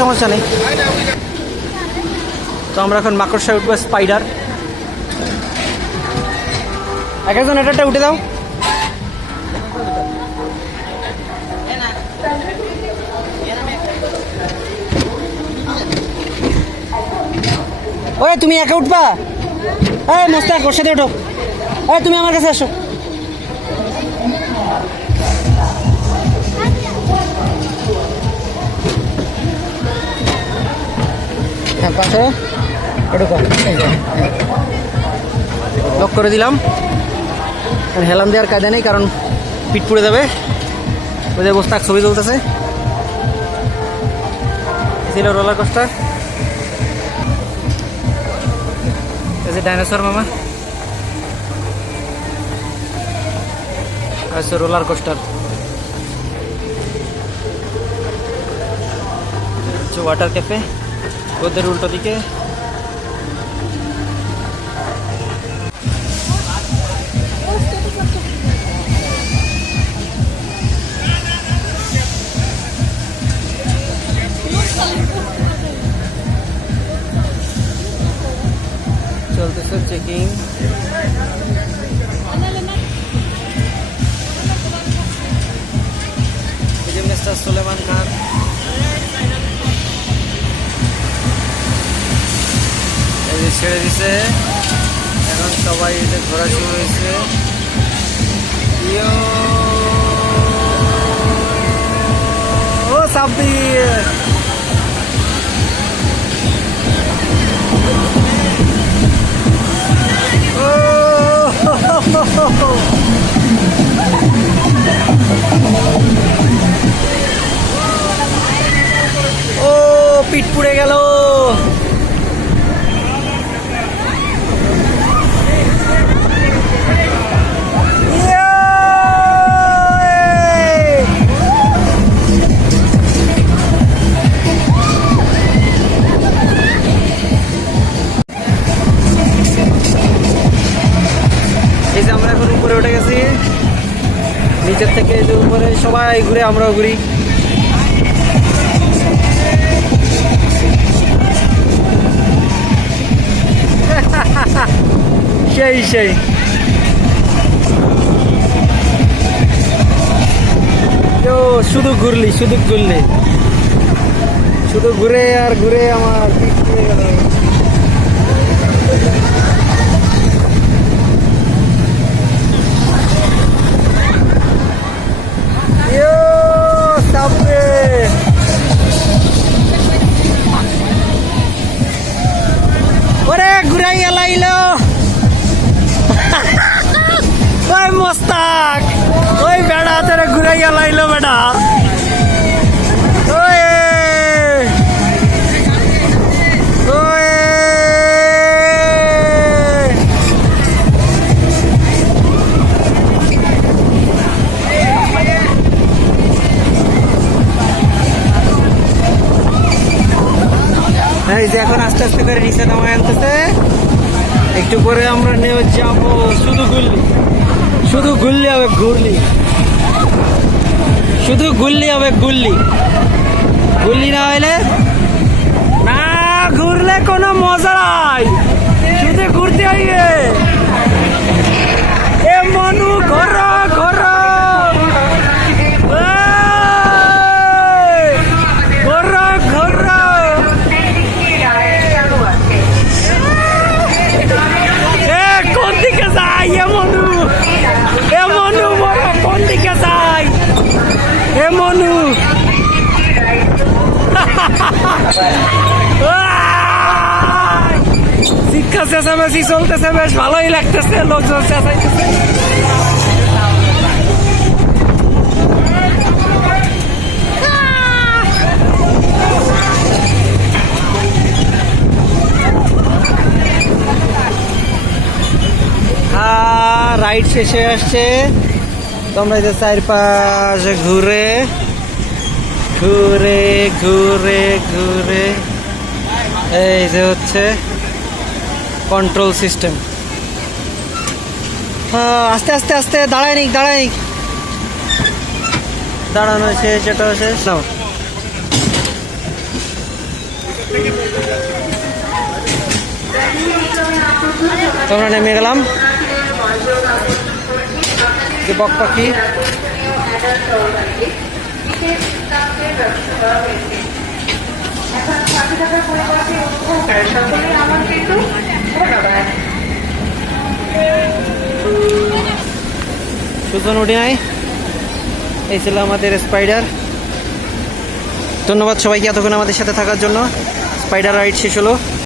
সমস্যা নেই। তো আমরা এখন মাকড়সায় উঠবো, স্পাইডার। একজন এটা উঠে দাও। ওই তুমি একা উঠবা? এই মোস্তাক ওর সাথে ওঠো। এই তুমি আমার কাছে আসো। হ্যাঁ পাশে ওঠো। লক করে দিলাম। হেলাম দেওয়ার কায়দা নেই, কারণ পিঠ পুড়ে যাবে। ওই যে মোস্তাক ছবি তুলতেছে। ছিল রোলার কোস্টার। এই যে ডাইনোসর মামা, আচ্ছা রোলার কোস্টার। ওয়াটার ক্যাফে ওদের উল্টো দিকে। চলতেছে চেকিং। মিস্টার সুলেমান খান এই যে ছেড়ে দিছে। এখন সবাই এতে ঘোরা শুরু হয়েছে। ও সাব্বির, ও পিঠ পুড়ে গেল। এই যে আমরা এখন উপরে উঠে গেছি। নিচের থেকে এই যে উপরে সবাই ঘুরে, আমরাও ঘুরি। সেই সেই শুধু ঘুরলি, শুধু ঘুরলি, শুধু ঘুরে আর ঘুরে আমার পিঠ পুড়ে গেল। ওরে ঘুরাই এলাইলো ওই মোস্তাক, ওই বেড়া তোরে ঘুরাই এলাইলো বেড়া। ওই এই যে এখন আস্তে আস্তে করে নিচে নামায় আনতেছে। একটু পরে আমরা নেমে যাবো। শুধু ঘুরলি, শুধু ঘুরলি হবে ঘুরলি, শুধু ঘুরলি হবে ঘুরলি। ঘুরলি না হইলে না, ঘুরলে কোনো মজা নাই, শুধু ঘুরতে হইবে। এ মনু ঘর ঘর শিক্ষা চেঁচামেচি চলতেছে, বেশ ভালোই লাগতেছে, লোকজন চেঁচাইতেছে। রাইড শেষে আসছে। তোমরা যে চারপাশে ঘুরে ঘুরে ঘুরে ঘুরে এই যে হচ্ছে কন্ট্রোল সিস্টেম। আস্তে আস্তে আস্তে দাঁড়ায় নি, দাঁড়ানো শেষ, এটাও শেষ। তো আমরা নেমে গেলাম। যে বক পাখি সুজন উঠে নাই। এই ছিল আমাদের স্পাইডার। ধন্যবাদ সবাইকে এতক্ষণ আমাদের সাথে থাকার জন্য। স্পাইডার রাইড শেষ হলো।